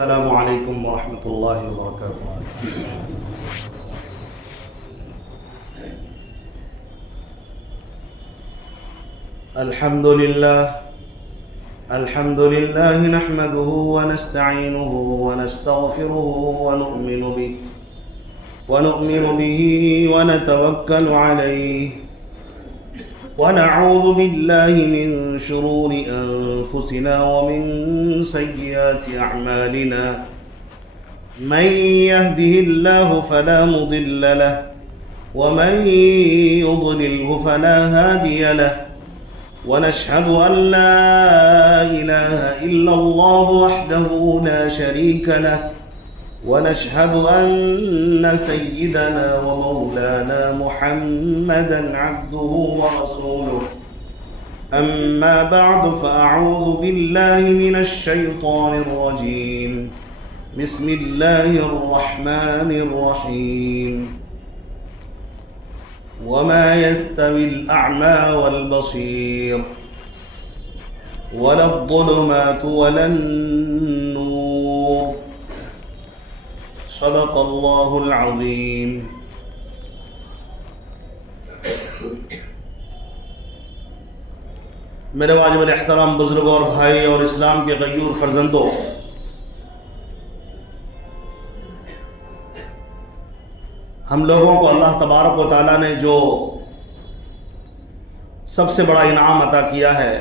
السلام علیکم ورحمۃ اللہ وبرکاتہ۔ الحمد للہ نحمده ونستعینه ونستغفره ونؤمن به ونتوکل علیہ ونعوذ باللہ من شرور انفسنا ومن سیئات اعمالنا من يهده الله فلا مضل له ومن يضلله فلا هادي له ونشهد أن لا إله إلا الله وحده لا شريك له ونشهد أن سيدنا ومولانا محمدا عبده ورسوله أما بعد فأعوذ بالله من الشيطان الرجيم بسم الله الرحمن الرحيم وما يستوي الأعمى والبصير ولا الظلمات ولا النور صدق الله العظيم۔ میرے واجب الاحترام بزرگوں اور بھائی اور اسلام کے غیور فرزندوں، ہم لوگوں کو اللہ تبارک و تعالیٰ نے جو سب سے بڑا انعام عطا کیا ہے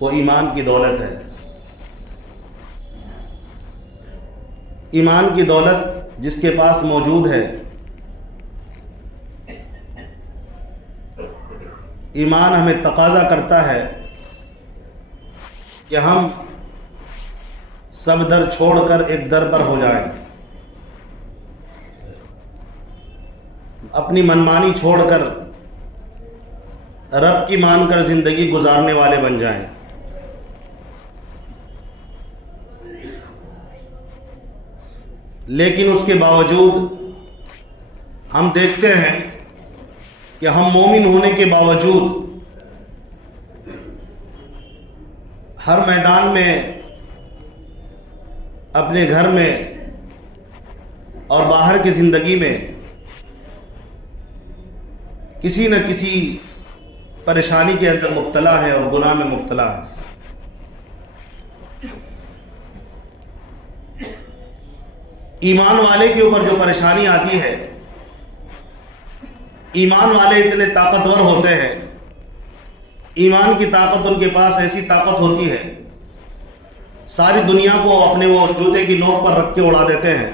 وہ ایمان کی دولت ہے۔ ایمان کی دولت جس کے پاس موجود ہے، ایمان ہمیں تقاضا کرتا ہے کہ ہم سب در چھوڑ کر ایک در پر ہو جائیں، اپنی منمانی چھوڑ کر رب کی مان کر زندگی گزارنے والے بن جائیں۔ لیکن اس کے باوجود ہم دیکھتے ہیں کہ ہم مومن ہونے کے باوجود ہر میدان میں، اپنے گھر میں اور باہر کی زندگی میں کسی نہ کسی پریشانی کے اندر مبتلا ہے اور گناہ میں مبتلا ہے۔ ایمان والے کے اوپر جو پریشانی آتی ہے، ایمان والے اتنے طاقتور ہوتے ہیں، ایمان کی طاقت ان کے پاس ایسی طاقت ہوتی ہے، ساری دنیا کو اپنے وہ جوتے کی نوک پر رکھ کے اڑا دیتے ہیں،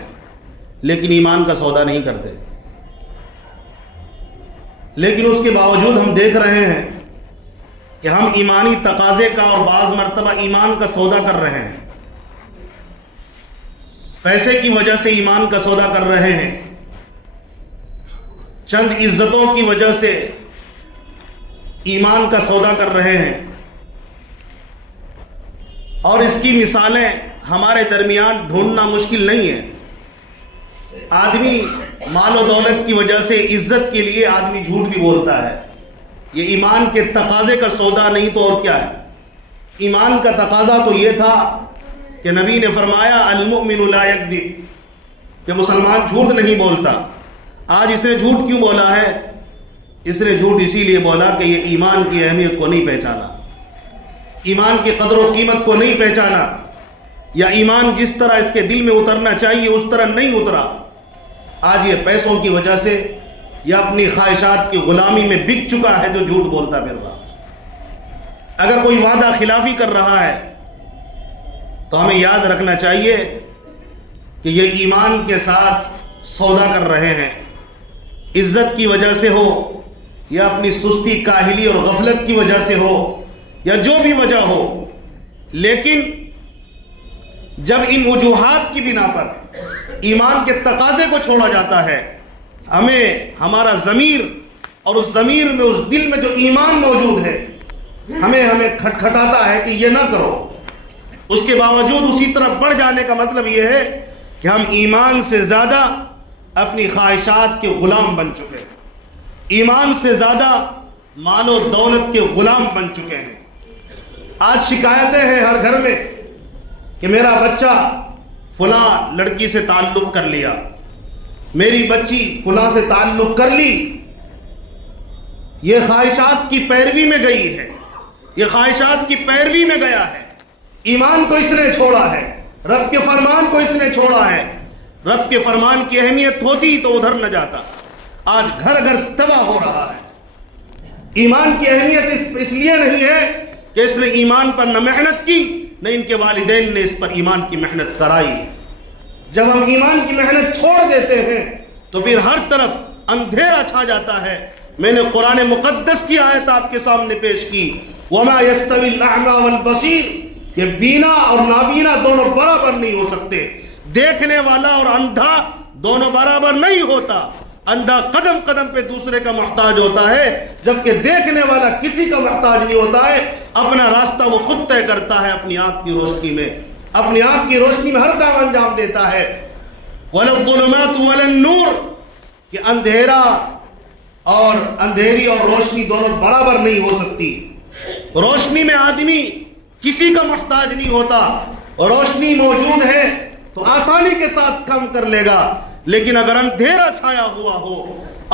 لیکن ایمان کا سودا نہیں کرتے۔ لیکن اس کے باوجود ہم دیکھ رہے ہیں کہ ہم ایمانی تقاضے کا اور بعض مرتبہ ایمان کا سودا کر رہے ہیں، پیسے کی وجہ سے ایمان کا سودا کر رہے ہیں، چند عزتوں کی وجہ سے ایمان کا سودا کر رہے ہیں، اور اس کی مثالیں ہمارے درمیان ڈھونڈنا مشکل نہیں ہے۔ آدمی مال و دولت کی وجہ سے، عزت کے لیے آدمی جھوٹ بھی بولتا ہے، یہ ایمان کے تقاضے کا سودا نہیں تو اور کیا ہے۔ ایمان کا تقاضا تو یہ تھا کہ نبی نے فرمایا المؤمن لا یکذب، کہ مسلمان جھوٹ نہیں بولتا۔ آج اس نے جھوٹ کیوں بولا ہے؟ اس نے جھوٹ اسی لیے بولا کہ یہ ایمان کی اہمیت کو نہیں پہچانا، ایمان کی قدر و قیمت کو نہیں پہچانا، یا ایمان جس طرح اس کے دل میں اترنا چاہیے اس طرح نہیں اترا۔ آج یہ پیسوں کی وجہ سے یا اپنی خواہشات کی غلامی میں بک چکا ہے جو جھوٹ بولتا پھر رہا۔ اگر کوئی وعدہ خلافی کر رہا ہے تو ہمیں یاد رکھنا چاہیے کہ یہ ایمان کے ساتھ سودا کر رہے ہیں، عزت کی وجہ سے ہو یا اپنی سستی، کاہلی اور غفلت کی وجہ سے ہو یا جو بھی وجہ ہو۔ لیکن جب ان وجوہات کی بنا پر ایمان کے تقاضے کو چھوڑا جاتا ہے، ہمیں ہمارا ضمیر اور اس ضمیر میں، اس دل میں جو ایمان موجود ہے، ہمیں کھٹکھٹاتا ہے کہ یہ نہ کرو۔ اس کے باوجود اسی طرف بڑھ جانے کا مطلب یہ ہے کہ ہم ایمان سے زیادہ اپنی خواہشات کے غلام بن چکے ہیں، ایمان سے زیادہ مال و دولت کے غلام بن چکے ہیں۔ آج شکایتیں ہیں ہر گھر میں کہ میرا بچہ فلاں لڑکی سے تعلق کر لیا، میری بچی فلاں سے تعلق کر لی، یہ خواہشات کی پیروی میں گئی ہے، یہ خواہشات کی پیروی میں گیا ہے، ایمان کو اس نے چھوڑا ہے، رب کے فرمان کو اس نے چھوڑا ہے۔ رب کے فرمان کی اہمیت ہوتی تو ادھر نہ جاتا، آج گھر گھر تباہ ہو رہا ہے۔ ایمان کی اہمیت اس لیے نہیں ہے کہ اس نے ایمان پر نہ محنت کی، نہ ان کے والدین نے اس پر ایمان کی محنت کرائی۔ جب ہم ایمان کی محنت چھوڑ دیتے ہیں تو پھر ہر طرف اندھیرا چھا جاتا ہے۔ میں نے قرآن مقدس کی آیت آپ کے سامنے پیش کی، وَمَا يَسْتَوِي الْأَعْمَى وَالْبَصِيرُ، کہ بینا اور نابینا دونوں برابر نہیں ہو سکتے، دیکھنے والا اور اندھا دونوں برابر نہیں ہوتا۔ اندھا قدم قدم پہ دوسرے کا محتاج ہوتا ہے، جبکہ دیکھنے والا کسی کا محتاج نہیں ہوتا ہے، اپنا راستہ وہ خود طے کرتا ہے اپنی آنکھ کی روشنی میں، اپنی آنکھ کی روشنی میں ہر کام انجام دیتا ہے۔ وَلَا الظُّلُمَاتُ وَلَا النُّورُ، کہ اندھیرا اور اندھیری اور روشنی دونوں برابر نہیں ہو سکتی۔ روشنی میں آدمی کسی کا محتاج نہیں ہوتا، روشنی موجود ہے تو آسانی کے ساتھ کام کر لے گا، لیکن اگر اندھیرا چھایا ہوا ہو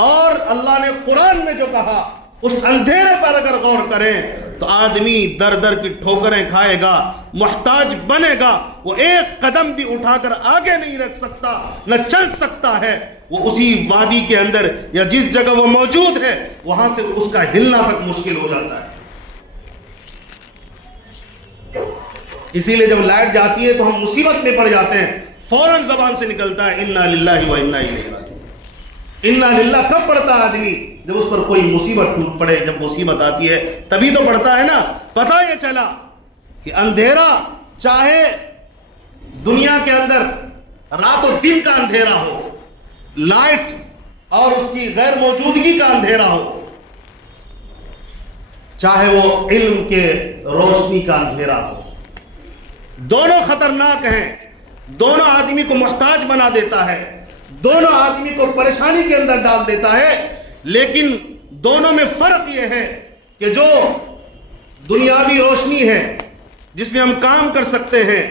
اور اللہ نے قرآن میں جو کہا اس اندھیرے پر اگر غور کریں تو آدمی در در کی ٹھوکریں کھائے گا، محتاج بنے گا، وہ ایک قدم بھی اٹھا کر آگے نہیں رکھ سکتا، نہ چل سکتا ہے، وہ اسی وادی کے اندر یا جس جگہ وہ موجود ہے وہاں سے اس کا ہلنا تک مشکل ہو جاتا ہے۔ اسی لیے جب لائٹ جاتی ہے تو ہم مصیبت میں پڑ جاتے ہیں، فوراً زبان سے نکلتا ہے انا للہ و انا الیہ راجعون۔ انا للہ کب پڑھتا ہے آدمی؟ جب اس پر کوئی مصیبت ٹوٹ پڑے، جب مصیبت آتی ہے تبھی تو پڑھتا ہے نا۔ پتہ یہ چلا کہ اندھیرا چاہے دنیا کے اندر رات و دن کا اندھیرا ہو، لائٹ اور اس کی غیر موجودگی کا اندھیرا ہو، چاہے وہ علم کے روشنی کا اندھیرا ہو، دونوں خطرناک ہیں، دونوں آدمی کو محتاج بنا دیتا ہے، دونوں آدمی کو پریشانی کے اندر ڈال دیتا ہے۔ لیکن دونوں میں فرق یہ ہے کہ جو دنیاوی روشنی ہے جس میں ہم کام کر سکتے ہیں،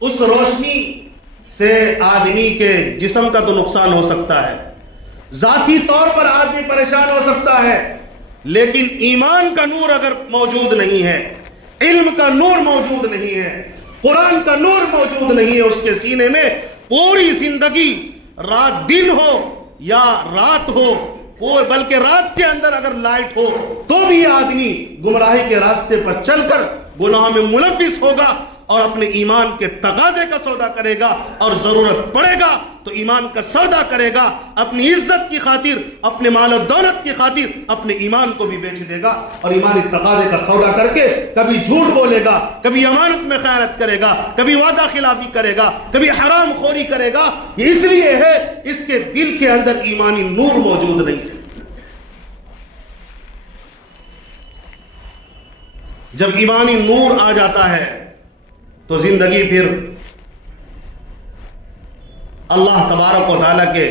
اس روشنی سے آدمی کے جسم کا تو نقصان ہو سکتا ہے، ذاتی طور پر آدمی پریشان ہو سکتا ہے، لیکن ایمان کا نور اگر موجود نہیں ہے، علم کا نور موجود نہیں ہے، قرآن کا نور موجود نہیں ہے اس کے سینے میں، پوری زندگی رات دن ہو یا رات ہو، بلکہ رات کے اندر اگر لائٹ ہو تو بھی آدمی گمراہی کے راستے پر چل کر گناہ میں ملوث ہوگا اور اپنے ایمان کے تقاضے کا سودا کرے گا، اور ضرورت پڑے گا تو ایمان کا سودا کرے گا، اپنی عزت کی خاطر، اپنے مال و دولت کی خاطر اپنے ایمان کو بھی بیچ دے گا، اور ایمانی تقاضے کا سودا کر کے کبھی جھوٹ بولے گا، کبھی امانت میں خیانت کرے گا، کبھی وعدہ خلافی کرے گا، کبھی حرام خوری کرے گا۔ یہ اس لیے ہے اس کے دل کے اندر ایمانی نور موجود نہیں ہے۔ جب ایمانی نور آ جاتا ہے تو زندگی پھر اللہ تبارک و تعالیٰ کے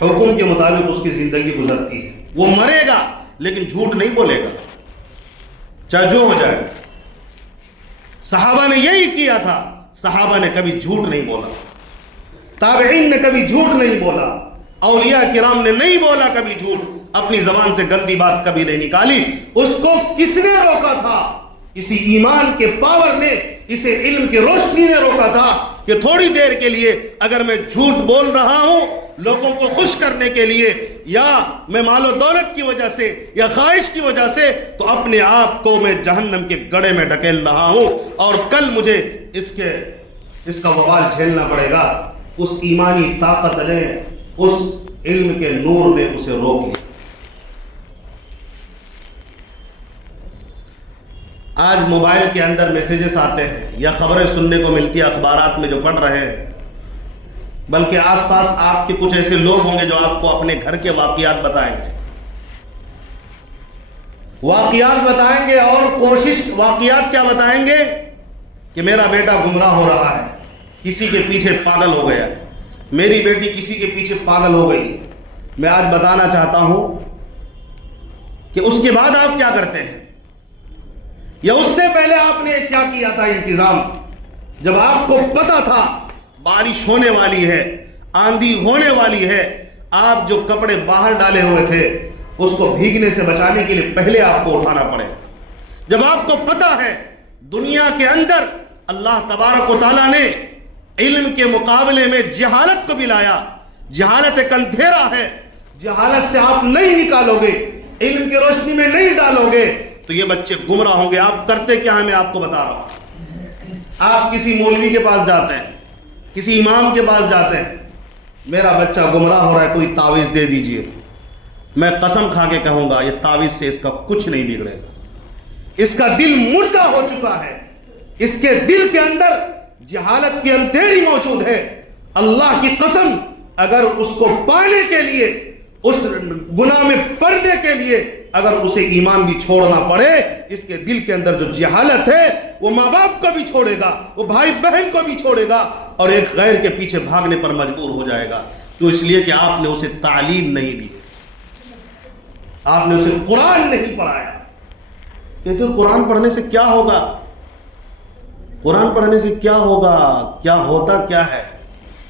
حکم کے مطابق اس کی زندگی گزرتی ہے۔ وہ مرے گا لیکن جھوٹ نہیں بولے گا، چاہے جو ہو جائے۔ صحابہ نے یہی کیا تھا، صحابہ نے کبھی جھوٹ نہیں بولا، تابعین نے کبھی جھوٹ نہیں بولا، اولیاء کرام نے نہیں بولا کبھی جھوٹ، اپنی زبان سے گندی بات کبھی نہیں نکالی۔ اس کو کس نے روکا تھا؟ اسی ایمان کے پاور نے، اسے علم کی روشنی نے روکا تھا کہ تھوڑی دیر کے لیے اگر میں جھوٹ بول رہا ہوں لوگوں کو خوش کرنے کے لیے، یا میں مال و دولت کی وجہ سے یا خواہش کی وجہ سے، تو اپنے آپ کو میں جہنم کے گڑھے میں ڈھکیل رہا ہوں، اور کل مجھے اس کا وبال جھیلنا پڑے گا۔ اس ایمانی طاقت نے، اس علم کے نور نے اسے روک لیا۔ آج موبائل کے اندر میسیجز آتے ہیں یا خبریں سننے کو ملتی ہیں اخبارات میں جو پڑھ رہے ہیں، بلکہ آس پاس آپ کے کچھ ایسے لوگ ہوں گے جو آپ کو اپنے گھر کے واقعات بتائیں گے، اور واقعات کیا بتائیں گے کہ میرا بیٹا گمراہ ہو رہا ہے، کسی کے پیچھے پاگل ہو گیا ہے، میری بیٹی کسی کے پیچھے پاگل ہو گئی۔ میں آج بتانا چاہتا ہوں کہ اس کے بعد آپ کیا کرتے ہیں، یا اس سے پہلے آپ نے کیا کیا تھا انتظام، جب آپ کو پتا تھا بارش ہونے والی ہے، آندھی ہونے والی ہے، آپ جو کپڑے باہر ڈالے ہوئے تھے اس کو بھیگنے سے بچانے کے لیے پہلے آپ کو اٹھانا پڑے. جب آپ کو پتا ہے دنیا کے اندر اللہ تبارک و تعالیٰ نے علم کے مقابلے میں جہالت کو بھی لایا، جہالت ایک اندھیرا ہے، جہالت سے آپ نہیں نکالو گے، علم کی روشنی میں نہیں ڈالو گے تو یہ بچے گمراہ ہوں گے. آپ کرتے کیا ہے میں آپ کو بتا رہا ہوں. آپ کسی مولوی کے پاس جاتے ہیں، کسی امام کے پاس جاتے ہیں، میرا بچہ گمراہ ہو رہا ہے کوئی تعویذ دے دیجئے. میں قسم کھا کے کہوں گا یہ تعویذ سے اس کا کچھ نہیں بگڑے گا. اس کا دل مردہ ہو چکا ہے، اس کے دل کے اندر جہالت کی اندھیری موجود ہے. اللہ کی قسم اگر اس کو پانے کے لیے، اس گناہ میں پڑنے کے لیے اگر اسے ایمان بھی چھوڑنا پڑے، اس کے دل کے اندر جو جہالت ہے وہ ماں باپ کو بھی چھوڑے گا، وہ بھائی بہن کو بھی چھوڑے گا اور ایک غیر کے پیچھے بھاگنے پر مجبور ہو جائے گا. تو اس لیے کہ آپ نے اسے تعلیم نہیں دی، آپ نے اسے قرآن نہیں پڑھایا. کہتے قرآن پڑھنے سے کیا ہوگا؟ قرآن پڑھنے سے کیا ہوگا؟ کیا ہوتا کیا ہے؟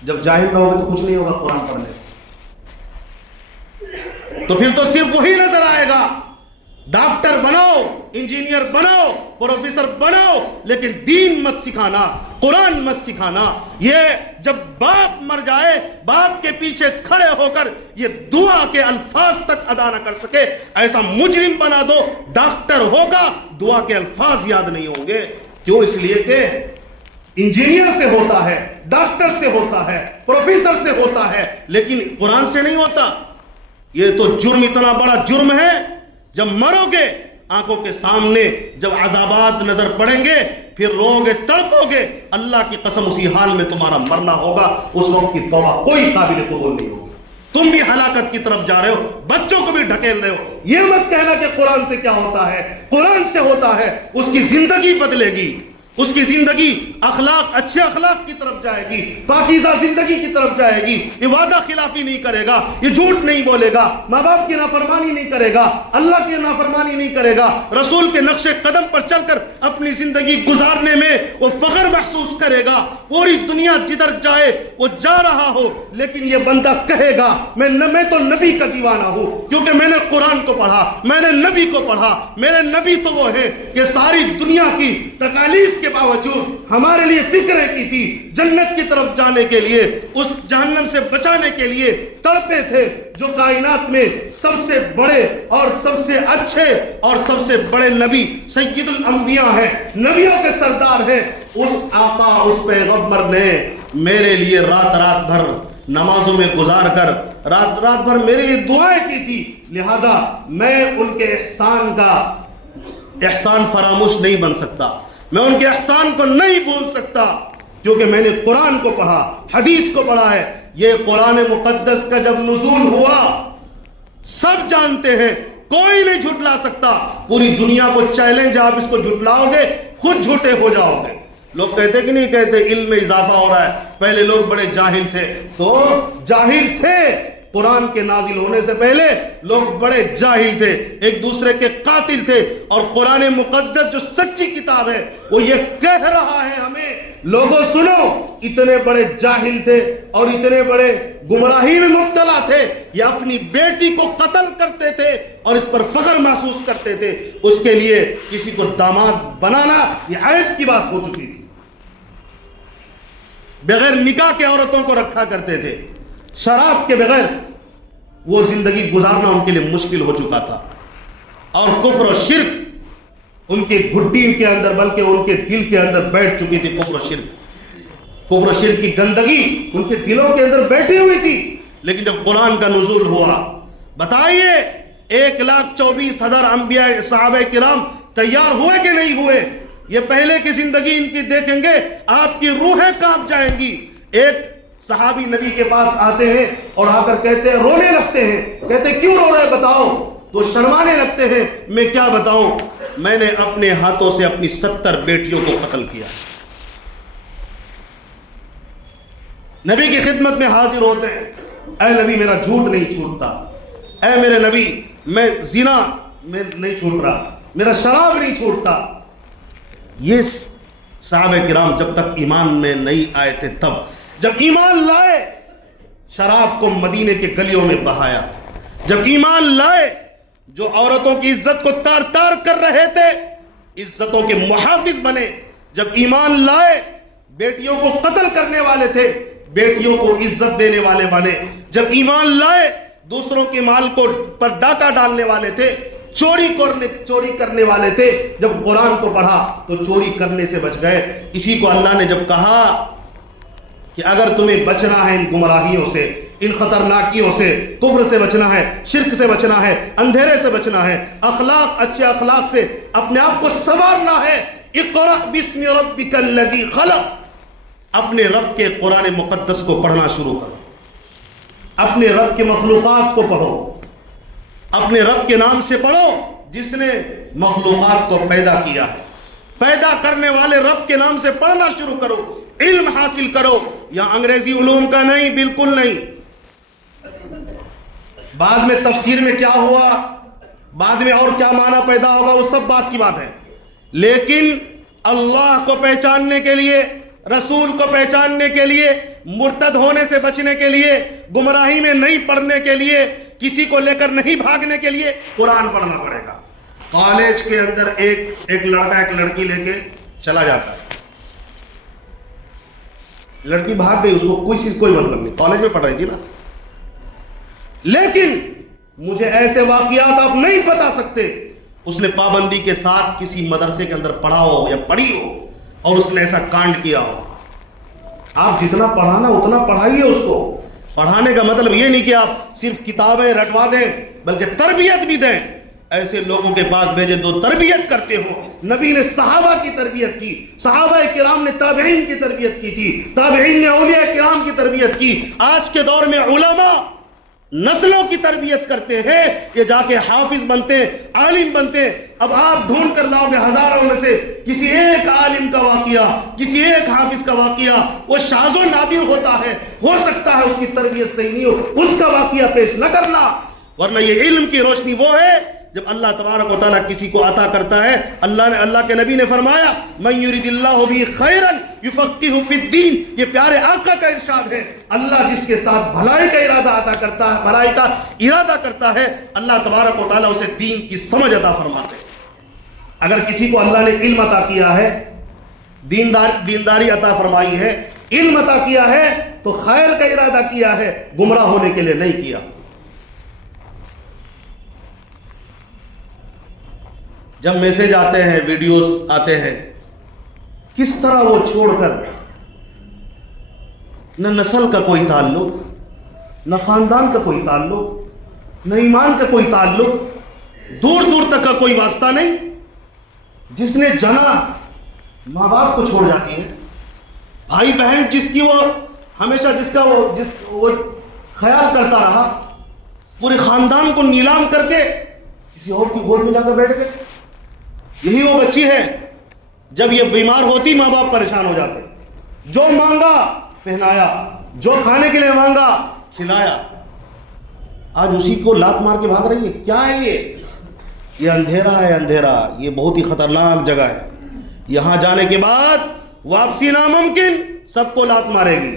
جب جاہل رہو گے تو کچھ نہیں ہوگا قرآن پڑھنے سے. تو پھر تو صرف وہی نظر آئے گا، ڈاکٹر بناؤ، انجینئر بناؤ، پروفیسر بناؤ، لیکن دین مت سکھانا، قرآن مت سکھانا. یہ جب باپ مر جائے، باپ کے پیچھے کھڑے ہو کر یہ دعا کے الفاظ تک ادا نہ کر سکے، ایسا مجرم بنا دو. ڈاکٹر ہوگا، دعا کے الفاظ یاد نہیں ہوں گے. کیوں؟ اس لیے کہ انجینئر سے ہوتا ہے، ڈاکٹر سے ہوتا ہے، پروفیسر سے ہوتا ہے، لیکن قرآن سے نہیں ہوتا. یہ تو جرم اتنا بڑا جرم ہے، جب مرو گے آنکھوں کے سامنے جب عذابات نظر پڑیں گے پھر رو گے، تڑپو گے. اللہ کی قسم اسی حال میں تمہارا مرنا ہوگا. اس وقت کی توبہ کوئی قابل قبول نہیں ہوگی. تم بھی ہلاکت کی طرف جا رہے ہو، بچوں کو بھی ڈھکیل رہے ہو. یہ مت کہنا کہ قرآن سے کیا ہوتا ہے. قرآن سے ہوتا ہے، اس کی زندگی بدلے گی، اس کی زندگی اخلاق، اچھے اخلاق کی طرف جائے گی، پاکیزہ زندگی کی طرف جائے گی. یہ وعدہ خلافی نہیں کرے گا، یہ جھوٹ نہیں بولے گا، ماں باپ کی نافرمانی نہیں کرے گا، اللہ کی نافرمانی نہیں کرے گا، رسول کے نقش قدم پر چل کر اپنی زندگی گزارنے میں وہ فخر محسوس کرے گا. پوری دنیا جدھر جائے وہ جا رہا ہو، لیکن یہ بندہ کہے گا میں تو نبی کا دیوانہ ہوں، کیونکہ میں نے قرآن کو پڑھا، میں نے نبی کو پڑھا. میرے نبی تو وہ ہے کہ ساری دنیا کی تکالیف کے باوجود ہمارے لیے فکریں کی تھی، جنت کی طرف جانے کے لیے، اس جہنم سے بچانے کے لیے تڑپے تھے. جو کائنات میں سب سے بڑے اور سب سے اچھے اور سب سے بڑے نبی سید الانبیاء ہیں، نبیوں کے سردار ہیں، اس آقا، اس پیغمبر نے میرے لیے رات رات بھر نمازوں میں گزار کر رات رات بھر میرے لیے دعائیں کی تھی. لہذا میں ان کے احسان فراموش نہیں بن سکتا، میں ان کے احسان کو نہیں بھول سکتا، کیونکہ میں نے قرآن کو پڑھا، حدیث کو پڑھا ہے. یہ قرآن مقدس کا جب نزول ہوا سب جانتے ہیں، کوئی نہیں جھٹلا سکتا. پوری دنیا کو چیلنج، آپ اس کو جھٹلاؤ گے خود جھوٹے ہو جاؤ گے. لوگ کہتے کہ نہیں کہتے علم میں اضافہ ہو رہا ہے. پہلے لوگ بڑے جاہل تھے، تو جاہل تھے، قرآن کے نازل ہونے سے پہلے لوگ بڑے جاہل تھے، ایک دوسرے کے قاتل تھے. اور قرآن مقدس جو سچی کتاب ہے وہ یہ کہہ رہا ہے ہمیں، لوگوں سنو، اتنے بڑے جاہل تھے اور اتنے بڑے گمراہی میں مبتلا تھے، یہ اپنی بیٹی کو قتل کرتے تھے اور اس پر فخر محسوس کرتے تھے. اس کے لیے کسی کو داماد بنانا یہ عیب کی بات ہو چکی تھی. بغیر نکاح کے عورتوں کو رکھا کرتے تھے، شراب کے بغیر وہ زندگی گزارنا ان کے لیے مشکل ہو چکا تھا. اور کفر و شرک ان کی گھٹی کے اندر بلکہ ان کے دل کے اندر بیٹھ چکی تھی. کفر و شرک کی گندگی ان کے دلوں کے اندر بیٹھی ہوئی تھی. لیکن جب قرآن کا نزول ہوا، بتائیے 1,24,000 انبیاء صحابہ کرام تیار ہوئے کہ نہیں ہوئے؟ یہ پہلے کی زندگی ان کی دیکھیں گے آپ کی روحیں کانپ جائیں گی. ایک صحابی نبی کے پاس آتے ہیں اور آ کر کہتے ہیں، رونے لگتے ہیں. کہتے ہیں کیوں رو رہے بتاؤ؟ تو شرمانے لگتے ہیں، میں کیا بتاؤں، میں نے اپنے ہاتھوں سے اپنی 70 بیٹیوں کو قتل کیا. نبی کی خدمت میں حاضر ہوتے ہیں، اے نبی میرا جھوٹ نہیں چھوٹتا، اے میرے نبی میں زنا میں نہیں چھوٹ رہا، میرا شراب نہیں چھوٹتا. یہ صحابہ کرام جب تک ایمان میں نہیں آئے تھے تب جب ایمان لائے شراب کو مدینے کے گلیوں میں بہایا. جب ایمان لائے جو عورتوں کی عزت کو تار تار کر رہے تھے عزتوں کے محافظ بنے. جب ایمان لائے بیٹیوں کو قتل کرنے والے تھے بیٹیوں کو عزت دینے والے بنے. جب ایمان لائے دوسروں کے مال کو پر ڈاکہ ڈالنے والے تھے چوری کرنے والے تھے. جب قرآن کو پڑھا تو چوری کرنے سے بچ گئے. اسی کو اللہ نے جب کہا کہ اگر تمہیں بچنا ہے ان گمراہیوں سے ان خطرناکیوں سے کفر سے بچنا ہے شرک سے بچنا ہے اندھیرے سے بچنا ہے اخلاق اچھے اخلاق سے اپنے آپ کو سنوارنا ہے اقرأ بسم ربک الذی خلق. اپنے رب کے قرآن مقدس کو پڑھنا شروع کرو. اپنے رب کے مخلوقات کو پڑھو. اپنے رب کے نام سے پڑھو جس نے مخلوقات کو پیدا کیا ہے. پیدا کرنے والے رب کے نام سے پڑھنا شروع کرو. علم حاصل کرو. یا انگریزی علوم کا نہیں بالکل نہیں. بعد میں تفسیر میں کیا ہوا بعد میں اور کیا معنی پیدا ہوگا وہ سب بات کی بات ہے. لیکن اللہ کو پہچاننے کے لیے رسول کو پہچاننے کے لیے مرتد ہونے سے بچنے کے لیے گمراہی میں نہیں پڑھنے کے لیے کسی کو لے کر نہیں بھاگنے کے لیے قرآن پڑھنا پڑے گا. کالج کے اندر ایک لڑکا ایک لڑکی لے کے چلا جاتا ہے. لڑکی بھاگ گئی اس کو کوئی مطلب نہیں کالج میں پڑھ رہی تھی نا. لیکن مجھے ایسے واقعات آپ نہیں بتا سکتے اس نے پابندی کے ساتھ کسی مدرسے کے اندر پڑھا ہو یا پڑھی ہو اور اس نے ایسا کانڈ کیا ہو. آپ جتنا پڑھانا اتنا پڑھائیے اس کو. پڑھانے کا مطلب یہ نہیں کہ آپ صرف کتابیں رٹوا دیں بلکہ تربیت بھی دیں. ایسے لوگوں کے پاس بھیجے جو تربیت کرتے ہو. نبی نے صحابہ کی تربیت کی. صحابہ کرام نے تابعین کی تربیت کی تھی. تابعین نے اولیاء کرام کی تربیت کی. آج کے دور میں علماء نسلوں کی تربیت کرتے ہیں یہ جا کے حافظ بنتے عالم بنتے. اب آپ ڈھونڈ کر لاؤ گے ہزاروں میں سے کسی ایک عالم کا واقعہ کسی ایک حافظ کا واقعہ وہ شاذ و نادر ہوتا ہے. ہو سکتا ہے اس کی تربیت صحیح نہیں ہو اس کا واقعہ پیش نہ کرنا. ورنہ یہ علم کی روشنی وہ ہے جب اللہ تبارک و تعالیٰ کسی کو عطا کرتا ہے. اللہ کے نبی نے فرمایا من یرید اللہ بہ خیرا یفقہہ فی الدین. یہ پیارے آقا کا ارشاد ہے. اللہ جس کے ساتھ بھلائی کا ارادہ عطا کرتا ہے بھلائی کا ارادہ کرتا ہے اللہ تبارک و تعالیٰ اسے دین کی سمجھ عطا فرماتے ہیں. اگر کسی کو اللہ نے علم عطا کیا ہے دینداری عطا فرمائی ہے علم عطا کیا ہے تو خیر کا ارادہ کیا ہے گمراہ ہونے کے لیے نہیں کیا. جب میسج آتے ہیں ویڈیوز آتے ہیں کس طرح وہ چھوڑ کر نہ نسل کا کوئی تعلق نہ خاندان کا کوئی تعلق نہ ایمان کا کوئی تعلق دور دور تک کا کوئی واسطہ نہیں. جس نے جنا ماں باپ کو چھوڑ جاتی ہے. بھائی بہن جس کی وہ ہمیشہ جس کا وہ خیال کرتا رہا پورے خاندان کو نیلام کر کے کسی اور کی گود میں جا کر بیٹھ گئے. یہی وہ بچی ہے جب یہ بیمار ہوتی ماں باپ پریشان ہو جاتے. جو مانگا پہنایا جو کھانے کے لیے مانگا کھلایا. آج اسی کو لات مار کے بھاگ رہی ہے. کیا ہے یہ اندھیرا ہے اندھیرا. یہ بہت ہی خطرناک جگہ ہے. یہاں جانے کے بعد واپسی ناممکن. سب کو لات مارے گی.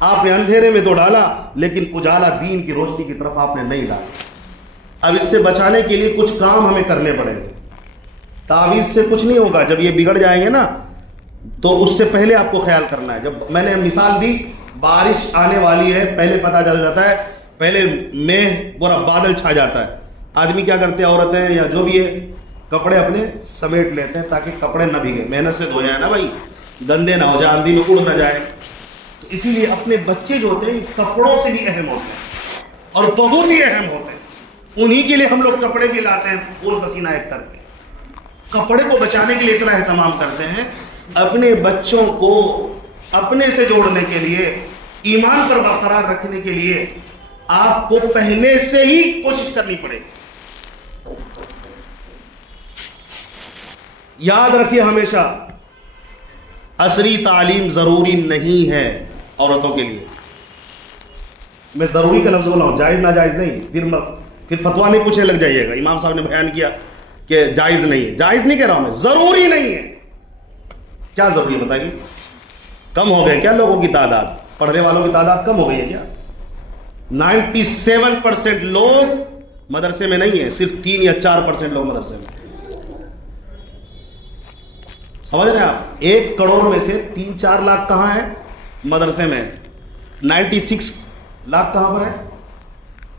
آپ نے اندھیرے میں تو ڈالا لیکن اجالا دین کی روشنی کی طرف آپ نے نہیں ڈالا. اب اس سے بچانے کے لیے کچھ کام ہمیں کرنے پڑیں گے. تعویذ سے کچھ نہیں ہوگا. جب یہ بگڑ جائیں گے نا تو اس سے پہلے آپ کو خیال کرنا ہے. جب میں نے مثال دی بارش آنے والی ہے پہلے پتہ چل جاتا ہے. پہلے میں پورا بادل چھا جاتا ہے. آدمی کیا کرتے ہیں عورتیں یا جو بھی ہے کپڑے اپنے سمیٹ لیتے ہیں تاکہ کپڑے نہ بھیگے. محنت سے دھویا ہے نا بھائی گندے نہ ہو جائے آندھی میں اڑ نہ جائے. تو اسی لیے اپنے بچے جو ہوتے ہیں کپڑوں سے بھی اہم ہوتے ہیں اور بہت ہی اہم ہوتے ہیں. انہی کے لیے ہم لوگ کپڑے بھی لاتے ہیں خون پسینہ ایک کر کے. کپڑے کو بچانے کے لیے اتنا اہتمام کرتے ہیں. اپنے بچوں کو اپنے سے جوڑنے کے لیے ایمان پر برقرار رکھنے کے لیے آپ کو پہلے سے ہی کوشش کرنی پڑے گی. یاد رکھیے ہمیشہ عصری تعلیم ضروری نہیں ہے عورتوں کے لیے. میں ضروری کا لفظ بولا ہوں جائز ناجائز نہیں. پھر فتوا نہیں پوچھنے لگ جائیے گا. امام صاحب نے بیان کیا کہ جائز نہیں ہے. جائز نہیں کہہ رہا ہوں میں ضروری نہیں ہے. کیا ضروری ہے بتائیے. کم ہو گئے کیا لوگوں کی تعداد. پڑھنے والوں کی تعداد کم ہو گئی ہے کیا؟ 97% لوگ مدرسے میں نہیں ہیں، صرف 3 یا 4% لوگ مدرسے میں. سمجھ رہے ہیں آپ؟ 1 کروڑ میں سے 3-4 لاکھ کہاں ہیں؟ مدرسے میں. 96 لاکھ کہاں پر ہے؟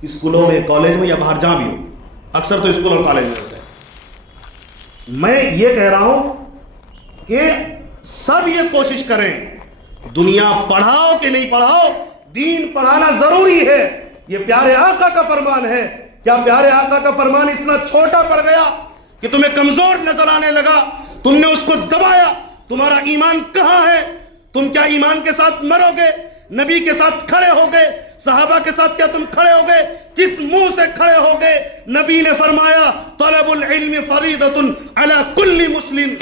اسکولوں میں، کالج میں، یا باہر جہاں بھی ہو. اکثر تو اسکول اور کالج میں ہوتے ہیں. میں یہ کہہ رہا ہوں کہ سب یہ کوشش کریں، دنیا پڑھاؤ کہ نہیں پڑھاؤ، دین پڑھانا ضروری ہے. یہ پیارے آقا کا فرمان ہے. کیا پیارے آقا کا فرمان اتنا چھوٹا پڑ گیا کہ تمہیں کمزور نظر آنے لگا؟ تم نے اس کو دبایا. تمہارا ایمان کہاں ہے؟ تم کیا ایمان کے ساتھ مرو گے؟ نبی کے ساتھ کھڑے ہو گئے؟ صحابہ کے ساتھ کیا تم کھڑے ہو گئے؟ کس منہ سے کھڑے ہو گئے؟ نبی نے فرمایا طلب العلم فریضۃ علی کل مسلم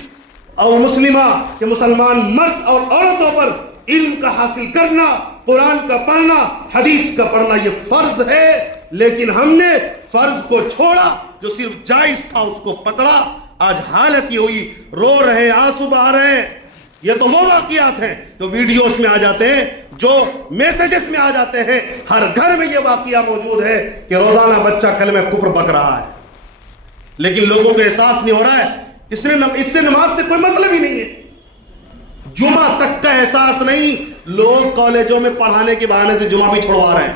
اور مسلمہ، کہ مسلمان مرد اور عورتوں پر علم کا حاصل کرنا، قرآن کا پڑھنا، حدیث کا پڑھنا یہ فرض ہے. لیکن ہم نے فرض کو چھوڑا، جو صرف جائز تھا اس کو پکڑا. آج حالت یہ ہوئی، رو رہے، آنسو بہا رہے. یہ تو وہ واقعات ہیں جو ویڈیوز میں آ جاتے ہیں، جو میسیجز میں آ جاتے ہیں. ہر گھر میں یہ واقعہ موجود ہے کہ روزانہ بچہ کلمہ کفر بک رہا ہے، لیکن لوگوں کو احساس نہیں ہو رہا ہے. اس سے نماز سے کوئی مطلب ہی نہیں ہے. جمعہ تک کا احساس نہیں. لوگ کالجوں میں پڑھانے کے بہانے سے جمعہ بھی چھوڑوا رہے ہیں.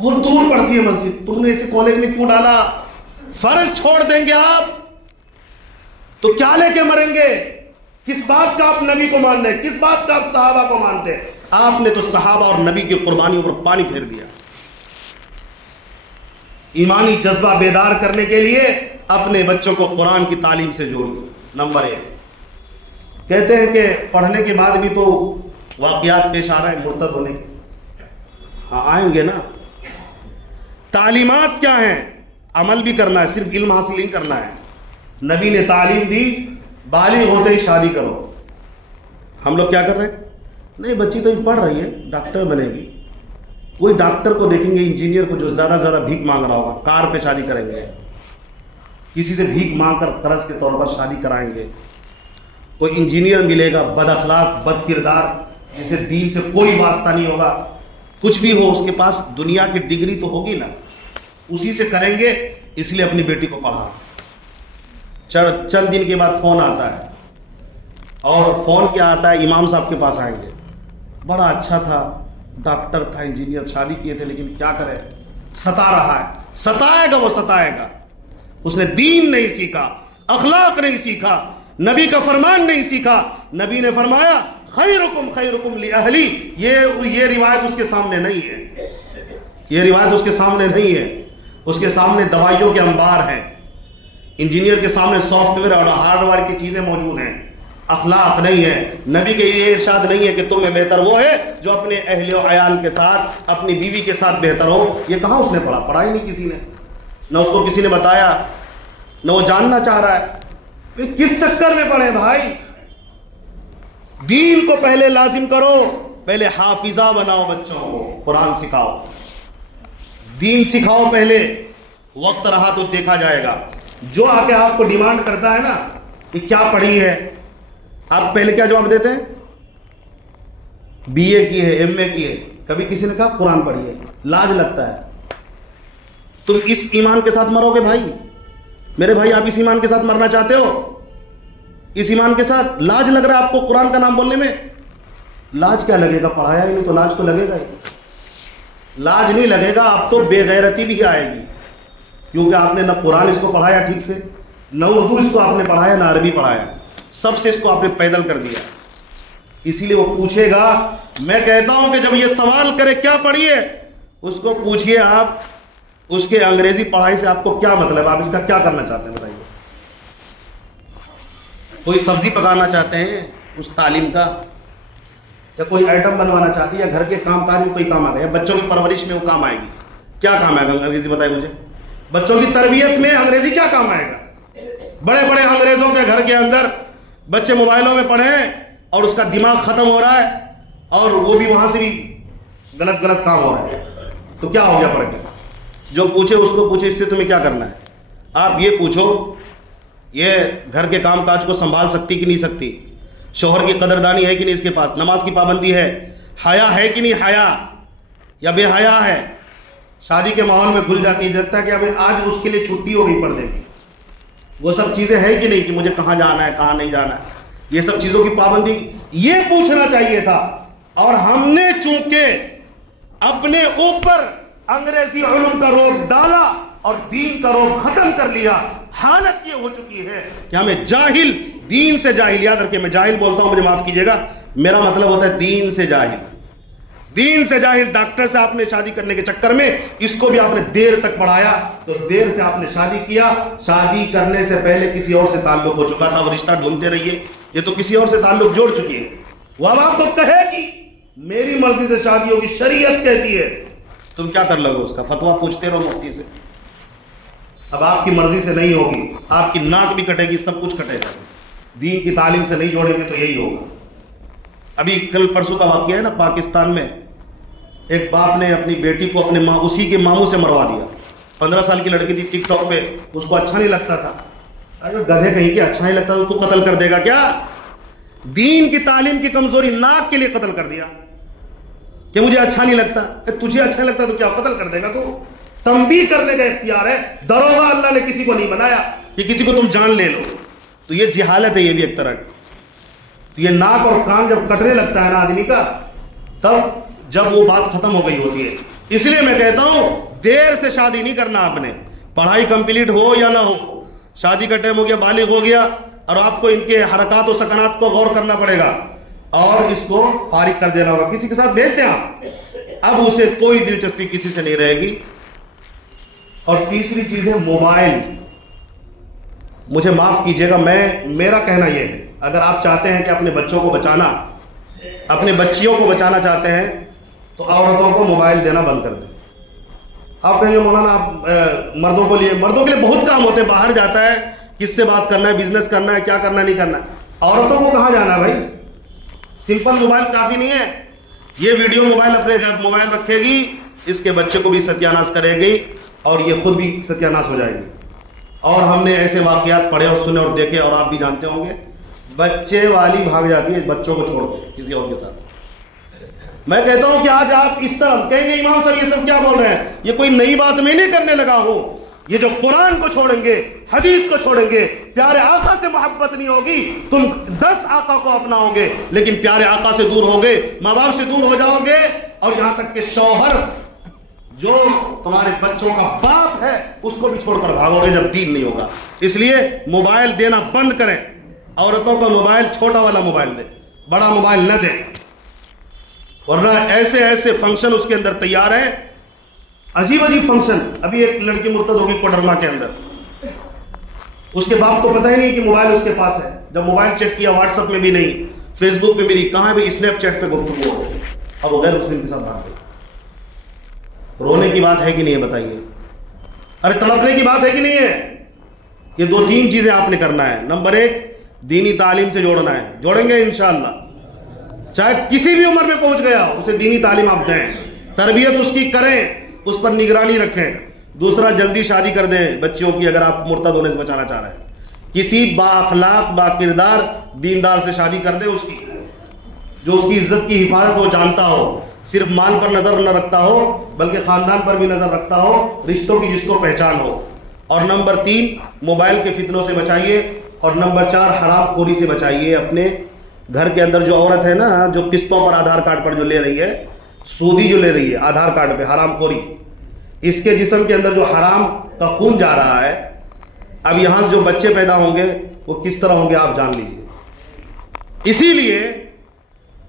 بہت دور پڑتی ہے مسجد، تم نے اسے کالج میں کیوں ڈالا؟ فرض چھوڑ دیں گے آپ تو کیا لے کے مریں گے؟ کس بات کا آپ نبی کو مان رہے ہیں؟ کس بات کا آپ صحابہ کو مانتے ہیں؟ آپ نے تو صحابہ اور نبی کی قربانیوں پر پانی پھیر دیا. ایمانی جذبہ بیدار کرنے کے لیے اپنے بچوں کو قرآن کی تعلیم سے جوڑیے. نمبر 1. کہتے ہیں کہ پڑھنے کے بعد بھی تو واقعات پیش آ رہے ہیں مرتد ہونے کے. ہاں آئیں گے نا. تعلیمات کیا ہیں؟ عمل بھی کرنا ہے، صرف علم حاصل نہیں کرنا ہے. نبی نے تعلیم دی بالغ ہوتے ہی شادی کرو. ہم لوگ کیا کر رہے ہیں؟ نہیں بچی تو پڑھ رہی ہے، ڈاکٹر بنے گی. کوئی ڈاکٹر کو دیکھیں گے، انجینئر کو جو زیادہ زیادہ بھیک مانگ رہا ہوگا، کار پہ شادی کریں گے. کسی سے بھیک مانگ کر قرض کے طور پر شادی کرائیں گے. کوئی انجینئر ملے گا بد اخلاق، بد کردار، جسے دین سے کوئی واسطہ نہیں ہوگا. کچھ بھی ہو، اس کے پاس دنیا کی ڈگری تو ہوگی نا، اسی سے کریں گے. اس لیے اپنی بیٹی کو پڑھا. چند دن کے بعد فون آتا ہے، اور فون کیا آتا ہے؟ امام صاحب کے پاس آئیں گے. بڑا اچھا تھا، ڈاکٹر تھا، انجینئر، شادی کیے تھے، لیکن کیا کرے، ستا رہا ہے. ستائے گا، وہ ستائے گا. اس نے دین نہیں سیکھا، اخلاق نہیں سیکھا، نبی کا فرمان نہیں سیکھا. نبی نے فرمایا خیرکم خیرکم لأہلی. یہ روایت اس کے سامنے نہیں ہے. یہ روایت اس کے سامنے نہیں ہے. اس کے سامنے دوائیوں کے انبار ہیں، انجینئر کے سامنے سافٹ ویئر اور ہارڈ ویئر کی چیزیں موجود ہیں. اخلاق نہیں ہے. نبی کے یہ ارشاد نہیں ہے کہ تم میں بہتر وہ ہے جو اپنے اہل و عیال کے ساتھ، اپنی بیوی کے ساتھ بہتر ہو. یہ کہاں اس نے پڑھا؟ پڑھا ہی نہیں کسی نے. نہ اس کو کسی نے بتایا، نہ وہ جاننا چاہ رہا ہے. کس چکر میں پڑھے بھائی؟ دین کو پہلے لازم کرو، پہلے حافظہ بناؤ بچوں کو، قرآن سکھاؤ، دین سکھاؤ. پہلے وقت رہا تو دیکھا جائے گا. جو آ کے آپ کو ڈیمانڈ کرتا ہے نا کہ کیا پڑھی ہے، آپ پہلے کیا جواب دیتے ہیں؟ بی اے کی ہے، ایم اے کی ہے. کبھی کسی نے کہا قرآن پڑھی ہے؟ لاج لگتا ہے. تم اس ایمان کے ساتھ مرو گے بھائی؟ میرے بھائی آپ اس ایمان کے ساتھ مرنا چاہتے ہو؟ اس ایمان کے ساتھ لاج لگ رہا ہے آپ کو قرآن کا نام بولنے میں؟ لاج کیا لگے گا؟ پڑھایا ہی نہیں تو لاج تو لگے گا ہی. لاج نہیں لگے گا، آپ تو بے غیرتی بھی آئے گی، کیونکہ آپ نے نہ قرآن اس کو پڑھایا ٹھیک سے، نہ اردو اس کو آپ نے پڑھایا، نہ عربی پڑھایا. سب سے اس کو آپ نے پیدل کر دیا. اسی لیے وہ پوچھے گا. میں کہتا ہوں کہ جب یہ سوال کرے کیا پڑھیے، اس کو پوچھئے آپ اس کے انگریزی پڑھائی سے آپ کو کیا مطلب، آپ اس کا کیا کرنا چاہتے ہیں بتائیے. کوئی سبزی پکانا چاہتے ہیں اس تعلیم کا، یا کوئی آئٹم بنوانا چاہتی ہے، یا گھر کے کام کاج میں کوئی کام آ گیا، بچوں کی پرورش میں وہ کام آئے گی. کیا کام آئے گا انگریزی؟ بتائیں مجھے. بچوں کی تربیت میں انگریزی کیا کام آئے گا؟ بڑے بڑے انگریزوں کے گھر کے اندر بچے موبائلوں میں پڑھیں اور اس کا دماغ ختم ہو رہا ہے، اور وہ بھی وہاں سے بھی غلط کام ہو رہا ہے. تو کیا ہو گیا پڑھ کے؟ جو پوچھے اس کو پوچھے اس سے تمہیں کیا کرنا ہے. آپ یہ پوچھو یہ گھر کے کام کاج کو سنبھال سکتی کہ نہیں سکتی، شوہر کی قدردانی ہے کہ نہیں اس کے پاس، نماز کی پابندی ہے، حیا ہے کہ نہیں حیا، یا بے حیا ہے؟ شادی کے ماحول میں گھل جاتی ہے، جگتا ہے کہ ابھی آج اس کے لیے چھٹی ہو گئی پردے کی، وہ سب چیزیں ہیں کہ نہیں، کہ مجھے کہاں جانا ہے کہاں نہیں جانا ہے، یہ سب چیزوں کی پابندی یہ پوچھنا چاہیے تھا۔ اور ہم نے چونکہ اپنے اوپر انگریزی علوم کا روب ڈالا اور دین کا روب ختم کر لیا، حالت یہ ہو چکی ہے کہ ہمیں جاہل، دین سے جاہل، یاد رکھیں میں جاہل بولتا ہوں مجھے معاف کیجئے گا، میرا مطلب ہوتا ہے دین سے جاہل۔ دین سے جاہل ڈاکٹر سے آپ نے شادی کرنے کے چکر میں اس کو بھی آپ نے دیر تک پڑھایا، تو دیر سے آپ نے شادی کیا، شادی کرنے سے پہلے کسی اور سے تعلق ہو چکا تھا، وہ رشتہ ڈھونڈتے رہیے، یہ تو کسی اور سے تعلق جوڑ چکی ہے، وہ اب آپ کو کہے گی میری مرضی سے شادی ہوگی، شریعت کہتی ہے، تم کیا کر لو گے؟ اس کا فتویٰ پوچھتے رہو مفتی سے۔ اب آپ کی مرضی سے نہیں ہوگی، آپ کی ناک بھی کٹے گی، سب کچھ کٹے گا، دین کی تعلیم سے نہیں جوڑیں گے تو یہی ہوگا۔ ابھی کل پرسوں کا واقعہ ہے نا، پاکستان میں ایک باپ نے اپنی بیٹی کو اپنے اسی کے ماموں سے مروا دیا، 15 سال کی لڑکی تھی، ٹک ٹاک پہ، اس کو اچھا نہیں لگتا تھا، ارے گدھے کہیں کہ اچھا نہیں لگتا تو قتل کر دے گا کیا؟ دین کی تعلیم کی کمزوری ناک کے لیے قتل کر دیا کہ مجھے اچھا نہیں لگتا، تجھے اچھا لگتا تو کیا قتل کر دے گا؟ تو تنبیہ کرنے کا اختیار ہے، دروغہ اللہ نے کسی کو نہیں بنایا کہ کسی کو تم جان لے لو، تو یہ جہالت ہے، یہ بھی ایک طرح کی۔ تو یہ ناک اور کان جب کٹنے لگتا ہے نا آدمی کا، تب جب وہ بات ختم ہو گئی ہوتی ہے۔ اس لیے میں کہتا ہوں دیر سے شادی نہیں کرنا، آپ نے پڑھائی کمپلیٹ ہو یا نہ ہو، شادی کا ٹائم ہو گیا، بالغ ہو گیا، اور آپ کو ان کے حرکات و سکنات کو غور کرنا پڑے گا اور اس کو فارغ کر دینا ہوگا، کسی کے ساتھ بھیج دیں آپ، اب اسے کوئی دلچسپی کسی سے نہیں رہے گی۔ اور تیسری چیز ہے موبائل۔ مجھے معاف کیجئے گا، میرا کہنا یہ ہے، اگر آپ چاہتے ہیں کہ اپنے بچوں کو بچانا، اپنے بچیوں کو بچانا چاہتے ہیں تو عورتوں کو موبائل دینا بند کر دیں۔ آپ کہیں گے مولانا آپ مردوں کے لیے بہت کام ہوتے ہیں، باہر جاتا ہے، کس سے بات کرنا ہے، بزنس کرنا ہے، کیا کرنا ہے نہیں کرنا ہے، عورتوں کو کہاں جانا ہے بھائی؟ سمپل موبائل کافی نہیں ہے، یہ ویڈیو موبائل اپنے گھر موبائل رکھے گی، اس کے بچے کو بھی ستیاناش کرے گی اور یہ خود بھی ستیاناش ہو جائے گی۔ اور ہم نے ایسے واقعات پڑھے اور سنے اور دیکھے، اور آپ بھی جانتے ہوں گے، بچے والی بھاگ جاتی ہے بچوں کو چھوڑ کے کسی اور کے ساتھ۔ میں کہتا ہوں کہ آج آپ اس طرح کہیں گے امام صاحب یہ سب کیا بول رہے ہیں، یہ کوئی نئی بات میں نہیں کرنے لگا ہوں، یہ جو قرآن کو چھوڑیں گے، حدیث کو چھوڑیں گے، پیارے آقا سے محبت نہیں ہوگی، تم 10 آقا کو اپناؤ گے لیکن پیارے آقا سے دور ہوگے، ماں باپ سے دور ہو جاؤ گے، اور یہاں تک کہ شوہر جو تمہارے بچوں کا باپ ہے اس کو بھی چھوڑ کر بھاگو گے جب دین نہیں ہوگا۔ اس لیے موبائل دینا بند کریں، عورتوں کو موبائل چھوٹا والا موبائل دیں، بڑا موبائل نہ دیں، ورنہ ایسے فنکشن اس کے اندر تیار ہیں، عجیب فنکشن۔ ابھی ایک لڑکی مرتد ہوگی کوڈرما کے اندر، اس کے باپ کو پتہ ہی نہیں کہ موبائل اس کے پاس ہے، جب موبائل چیک کیا واٹس ایپ میں بھی نہیں، فیس بک پہ بھی نہیں، کہاں بھی اسنیپ چیٹ پہ گفتگو ہو گئی، اب وہ غیر مسلم کے ساتھ بھاگ گئی۔ رونے کی بات ہے کہ نہیں ہے بتائیے؟ ارے تڑپنے کی بات ہے کہ نہیں ہے؟ یہ 2-3 چیزیں آپ نے کرنا ہے۔ نمبر 1 دینی تعلیم سے جوڑنا ہے، جوڑیں گے انشاءاللہ، چاہے کسی بھی عمر میں پہنچ گیا اسے دینی تعلیم آپ دیں، تربیت اس کی کریں، اس پر نگرانی رکھیں۔ دوسرا جلدی شادی کر دیں بچیوں کی، اگر آپ مرتد ہونے سے بچانا چاہ رہے ہیں، کسی با اخلاق با کردار دیندار سے شادی کر دیں، اس کی جو اس کی عزت کی حفاظت وہ جانتا ہو، صرف مال پر نظر نہ رکھتا ہو بلکہ خاندان پر بھی نظر رکھتا ہو، رشتوں کی جس کو پہچان ہو۔ اور نمبر 3 موبائل کے فتنوں سے بچائیے، اور نمبر 4 حرام خوری سے بچائیے۔ اپنے گھر کے اندر جو عورت ہے نا، جو قسطوں پر آدھار کارڈ پر جو لے رہی ہے، سودی جو لے رہی ہے آدھار کارڈ پہ، حرام خوری، اس کے جسم کے اندر جو حرام کا خون جا رہا ہے، اب یہاں سے جو بچے پیدا ہوں گے وہ کس طرح ہوں گے آپ جان لیجیے۔ اسی لیے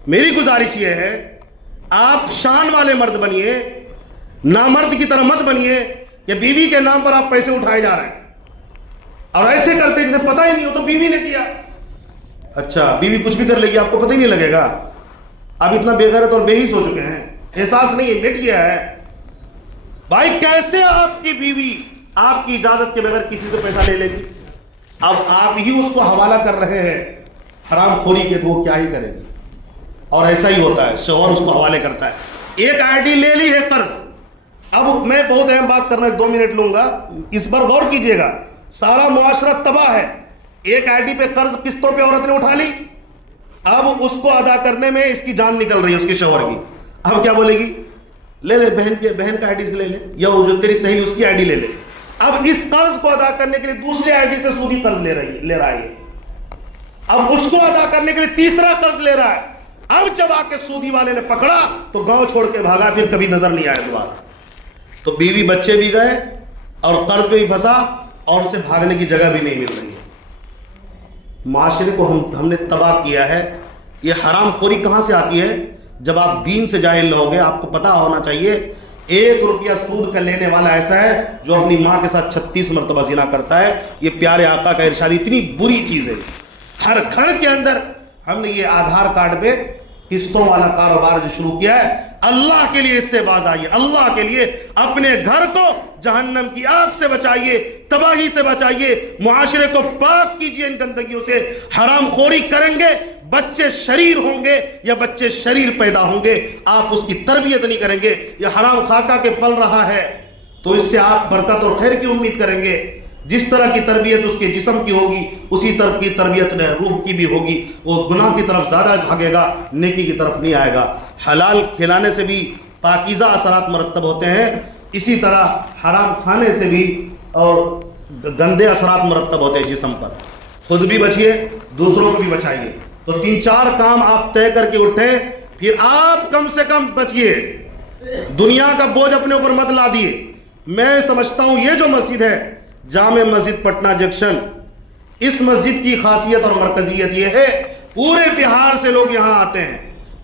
میری گزارش یہ ہے، آپ شان والے مرد بنیے، نامرد کی طرح مت بنیے کہ بیوی کے نام پر آپ پیسے اٹھائے جا رہے ہیں اور ایسے کرتے جسے پتہ ہی نہیں ہو تو بیوی نے کیا، اچھا بیوی کچھ بھی کر لے گی آپ کو پتہ ہی نہیں لگے گا۔ آپ اتنا بے غیرت اور بے حیث ہو چکے ہیں، احساس نہیں ہے، مٹ گیا ہے۔ بھائی کیسے آپ کی بیوی آپ کی اجازت کے بغیر کسی سے پیسہ لے لے گی؟ اب آپ ہی اس کو حوالہ کر رہے ہیں حرام خوری کے، تو وہ کیا ہی کرے گی؟ اور ایسا ہی ہوتا ہے، شوہر اس کو حوالے کرتا ہے۔ ایک آئی ڈی لے لی ہے قرض، اب میں بہت اہم بات کرنا ہے، 2 منٹ لوں گا، اس پر غور کیجئے گا، سارا معاشرہ تباہ ہے۔ ایک آئی ڈی پہ قرض قسطوں پہ عورت نے اٹھا لی، اب اس کو ادا کرنے میں اس کی جان نکل رہی ہے، اس کے شوہر کی. اب کیا بولے گی؟ لے لے بہن کا آئی ڈی سے لے لے، یا وہ جو تیری سہیلی اس کی آئی ڈی لے لے. اب اس قرض کو ادا کرنے کے لیے دوسری آئی ڈی سے سودی قرض لے رہا ہے. اب اس کو ادا کرنے کے لیے تیسرا قرض لے رہا ہے. اب جب آ کے سودی والے نے پکڑا تو گاؤں چھوڑ کے بھاگا، پھر کبھی نظر نہیں آیا دوبارہ. تو بیوی بچے بھی گئے اور قرض پہ بھی پھنسا اور اسے بھاگنے کی جگہ بھی نہیں مل رہی ہے. معاشرے کو ہم نے تباہ کیا ہے. یہ حرام خوری کہاں سے آتی ہے؟ جب آپ دین سے جاہل رہو گے. آپ کو پتا ہونا چاہیے 1 روپیہ سود کا لینے والا ایسا ہے جو اپنی ماں کے ساتھ 36 مرتبہ زنا کرتا ہے. یہ پیارے آقا کا ارشاد، اتنی بری چیز ہے. ہر گھر کے اندر ہم نے یہ آدھار کارڈ پہ قسطوں والا کاروبار جو شروع کیا ہے. اللہ کے لیے اس سے باز آئیے. اللہ کے لیے اپنے گھر کو جہنم کی آگ سے بچائیے، تباہی سے بچائیے. معاشرے کو پاک کیجیے ان گندگیوں سے. حرام خوری کریں گے بچے شریر ہوں گے یا بچے شریر پیدا ہوں گے. آپ اس کی تربیت نہیں کریں گے. یہ حرام خاکہ کے پل رہا ہے تو اس سے آپ برکت اور خیر کی امید کریں گے. جس طرح کی تربیت اس کے جسم کی ہوگی اسی طرح کی تربیت روح کی بھی ہوگی. وہ گناہ کی طرف زیادہ بھاگے گا، نیکی کی طرف نہیں آئے گا. حلال کھلانے سے بھی پاکیزہ اثرات مرتب ہوتے ہیں، اسی طرح حرام کھانے سے بھی اور گندے اثرات مرتب ہوتے ہیں جسم پر. خود بھی بچیے، دوسروں کو بھی بچائیے. تو 3-4 کام آپ طے کر کے اٹھیں، پھر آپ کم سے کم بچیے. دنیا کا بوجھ اپنے اوپر مت لا دیے. میں سمجھتا ہوں یہ جو مسجد ہے جامع مسجد پٹنہ جنکشن، اس مسجد کی خاصیت اور مرکزیت یہ ہے پورے بہار سے لوگ یہاں آتے ہیں.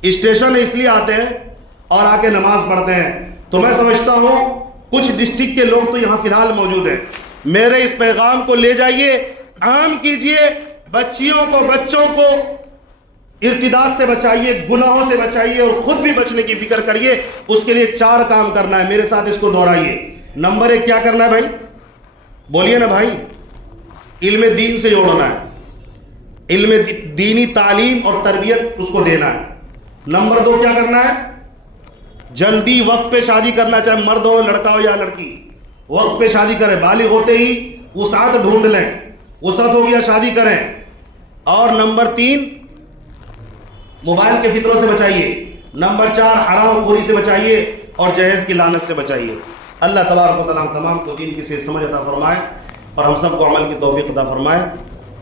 اسٹیشن اس لیے آتے ہیں اور آ کے نماز پڑھتے ہیں. تو میں سمجھتا ہوں کچھ ڈسٹرکٹ کے لوگ تو یہاں فی الحال موجود ہیں. میرے اس پیغام کو لے جائیے، عام کیجئے. بچیوں کو بچوں کو ارتداد سے بچائیے، گناہوں سے بچائیے اور خود بھی بچنے کی فکر کریے. اس کے لیے 4 کام کرنا ہے. میرے ساتھ اس کو دہرائیے. نمبر 1 کیا کرنا ہے بھائی؟ بولیے نا بھائی. علم دین سے جوڑنا ہے. علم دینی تعلیم اور تربیت اس کو دینا ہے. نمبر 2 کیا کرنا ہے؟ جلدی وقت پہ شادی کرنا، چاہے مرد ہو لڑکا ہو یا لڑکی، وقت پہ شادی کریں. بالغ ہوتے ہی وسعت ڈھونڈ لیں، وسعت ہو گیا شادی کریں. اور نمبر 3 موبائل کے فطروں سے بچائیے. نمبر 4 حرام خوری سے بچائیے اور جہیز کی لعنت سے بچائیے. اللہ تبارک و تعالیٰ ہم تمام کو دین کی صحیح سمجھ عطا فرمائے اور ہم سب کو عمل کی توفیق عطا فرمائے.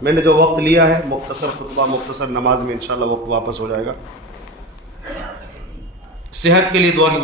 میں نے جو وقت لیا ہے مختصر خطبہ، مختصر نماز میں انشاءاللہ وقت واپس ہو جائے گا. صحت کے لیے دعا کی